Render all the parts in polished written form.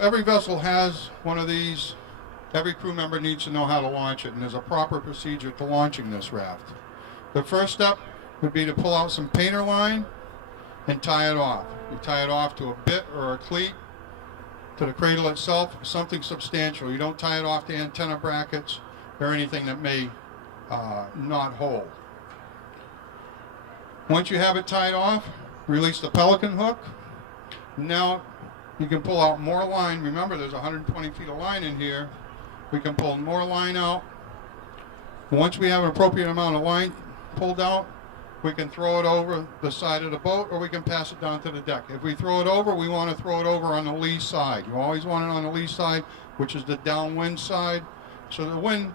every vessel has one of these. Every crew member needs to know how to launch it, and there's a proper procedure to launching this raft. The first step would be to pull out some painter line and tie it off. You tie it off to a bit or a cleat, to the cradle itself, something substantial. You don't tie it off to antenna brackets or anything that may not hold. Once you have it tied off, release the pelican hook. Now you can pull out more line. Remember, there's 120 feet of line in here. We can pull more line out. Once we have an appropriate amount of line pulled out, we can throw it over the side of the boat, or we can pass it down to the deck. If we throw it over, we want to throw it over on the lee side. You always want it on the lee side, which is the downwind side, so the wind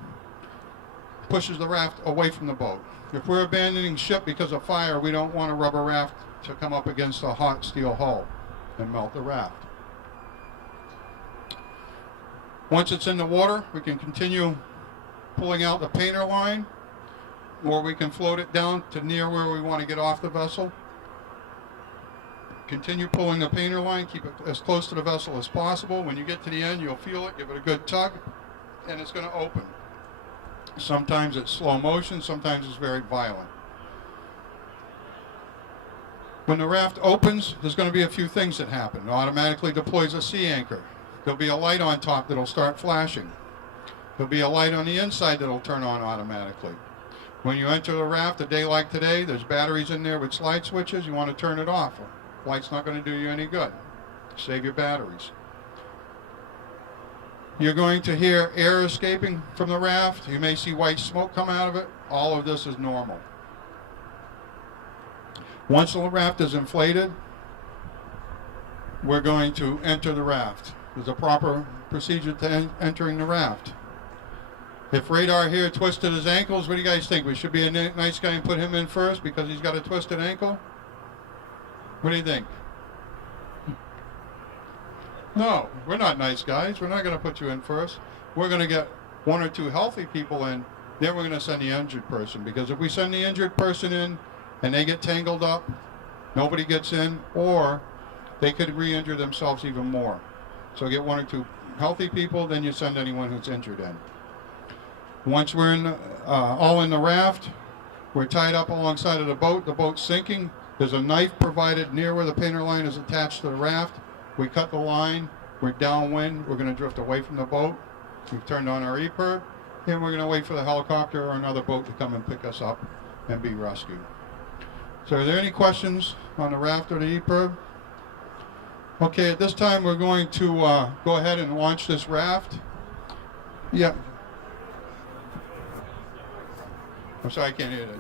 pushes the raft away from the boat. If we're abandoning ship because of fire, we don't want a rubber raft to come up against a hot steel hull and melt the raft. Once it's in the water, we can continue pulling out the painter line, or we can float it down to near where we want to get off the vessel. Continue pulling the painter line, keep it as close to the vessel as possible. When you get to the end, you'll feel it, give it a good tug, and it's going to open. Sometimes it's slow motion, sometimes it's very violent. When the raft opens, there's going to be a few things that happen. It automatically deploys a sea anchor. There'll be a light on top that'll start flashing. There'll be a light on the inside that'll turn on automatically. When you enter the raft a day like today, there's batteries in there with slide switches. You want to turn it off. Light's not going to do you any good. Save your batteries. You're going to hear air escaping from the raft. You may see white smoke come out of it. All of this is normal. Once the raft is inflated, we're going to enter the raft. There's a proper procedure to entering the raft. If Radar here twisted his ankles, what do you guys think? We should be a nice guy and put him in first because he's got a twisted ankle? What do you think? No, we're not nice guys. We're not going to put you in first. We're going to get one or two healthy people in, then we're going to send the injured person. Because if we send the injured person in and they get tangled up, nobody gets in, or they could re-injure themselves even more. So get one or two healthy people, then you send anyone who's injured in. Once we're in, all in the raft, we're tied up alongside of the boat's sinking. There's a knife provided near where the painter line is attached to the raft. We cut the line, we're downwind, we're going to drift away from the boat. We've turned on our EPIRB, and we're going to wait for the helicopter or another boat to come and pick us up and be rescued. So are there any questions on the raft or the EPIRB? Okay, at this time we're going to go ahead and launch this raft. Yeah. I'm sorry, I can't hear that.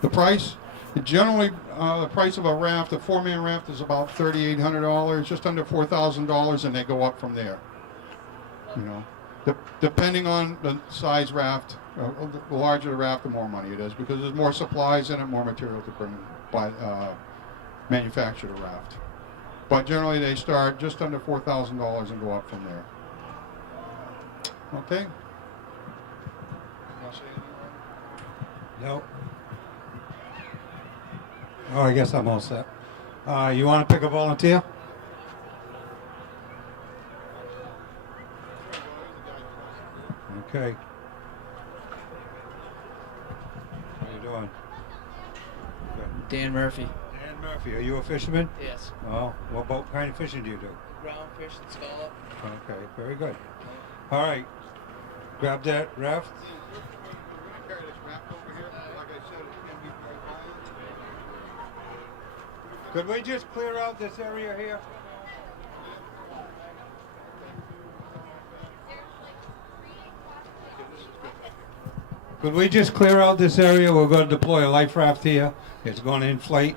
The price? Generally, the price of a raft, a 4-man raft, is about $3,800, just under $4,000, and they go up from there. You know, depending on the size raft, the larger the raft, the more money it is, because there's more supplies in it, more material to bring by manufacture the raft. But generally, they start just under $4,000 and go up from there. Okay. No. Oh, I guess I'm all set. You want to pick a volunteer? Okay. How you doing? Good. Dan Murphy. Dan Murphy. Are you a fisherman? Yes. Oh, what kind of fishing do you do? Ground fish and scallop. Okay, very good. All right. Grab that raft. Could we just clear out this area here? Could we just clear out this area? We're going to deploy a life raft here. It's going to inflate.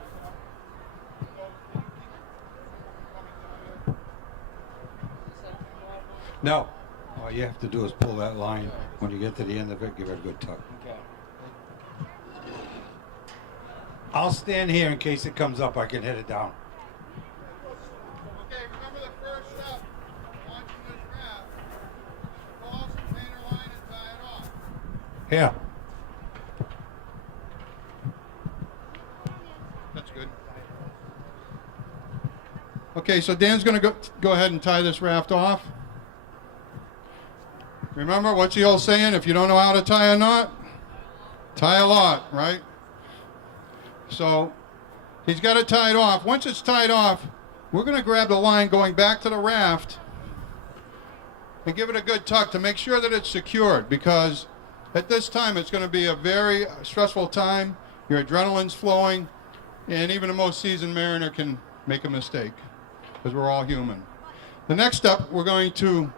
No. All you have to do is pull that line. When you get to the end of it, give it a good tug. Okay. I'll stand here in case it comes up. I can hit it down. Okay, remember the first step, launching this raft. Pull out some painter line and tie it off. Here. That's good. Okay, so Dan's going to go ahead and tie this raft off. Remember, what's the old saying? If you don't know how to tie a knot, tie a lot, right? So he's got it tied off. Once it's tied off, we're going to grab the line going back to the raft and give it a good tug to make sure that it's secured, because at this time it's going to be a very stressful time. Your adrenaline's flowing, and even the most seasoned mariner can make a mistake, because we're all human. The next step, we're going to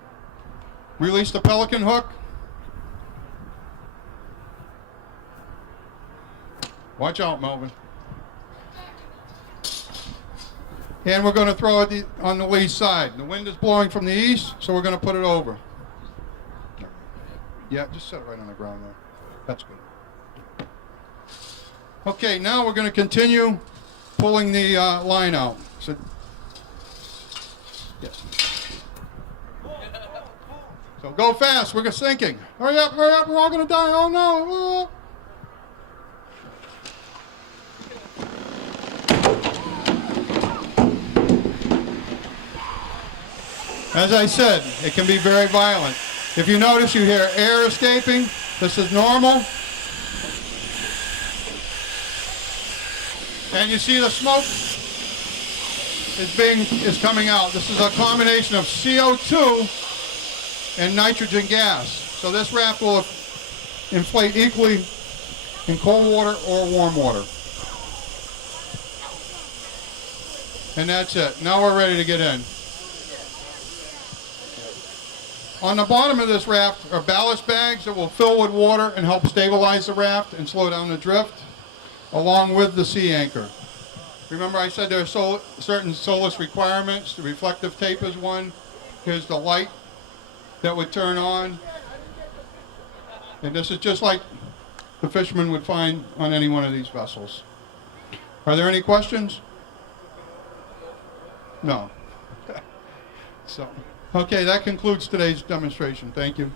release the pelican hook. Watch out, Melvin. And we're going to throw it on the lee side. The wind is blowing from the east, so we're going to put it over. Yeah, just set it right on the ground there. That's good. Okay, now we're going to continue pulling the line out. So, yes. So go fast. We're sinking. Hurry up, hurry up. We're all going to die. Oh, no. Oh. As I said, it can be very violent. If you notice, you hear air escaping. This is normal. And you see the smoke is coming out. This is a combination of CO2 and nitrogen gas. So this raft will inflate equally in cold water or warm water. And that's it. Now we're ready to get in. On the bottom of this raft are ballast bags that will fill with water and help stabilize the raft and slow down the drift, along with the sea anchor. Remember, I said there are certain SOLAS requirements. The reflective tape is one. Here's the light that would turn on. And this is just like the fisherman would find on any one of these vessels. Are there any questions? No. So, okay, that concludes today's demonstration. Thank you.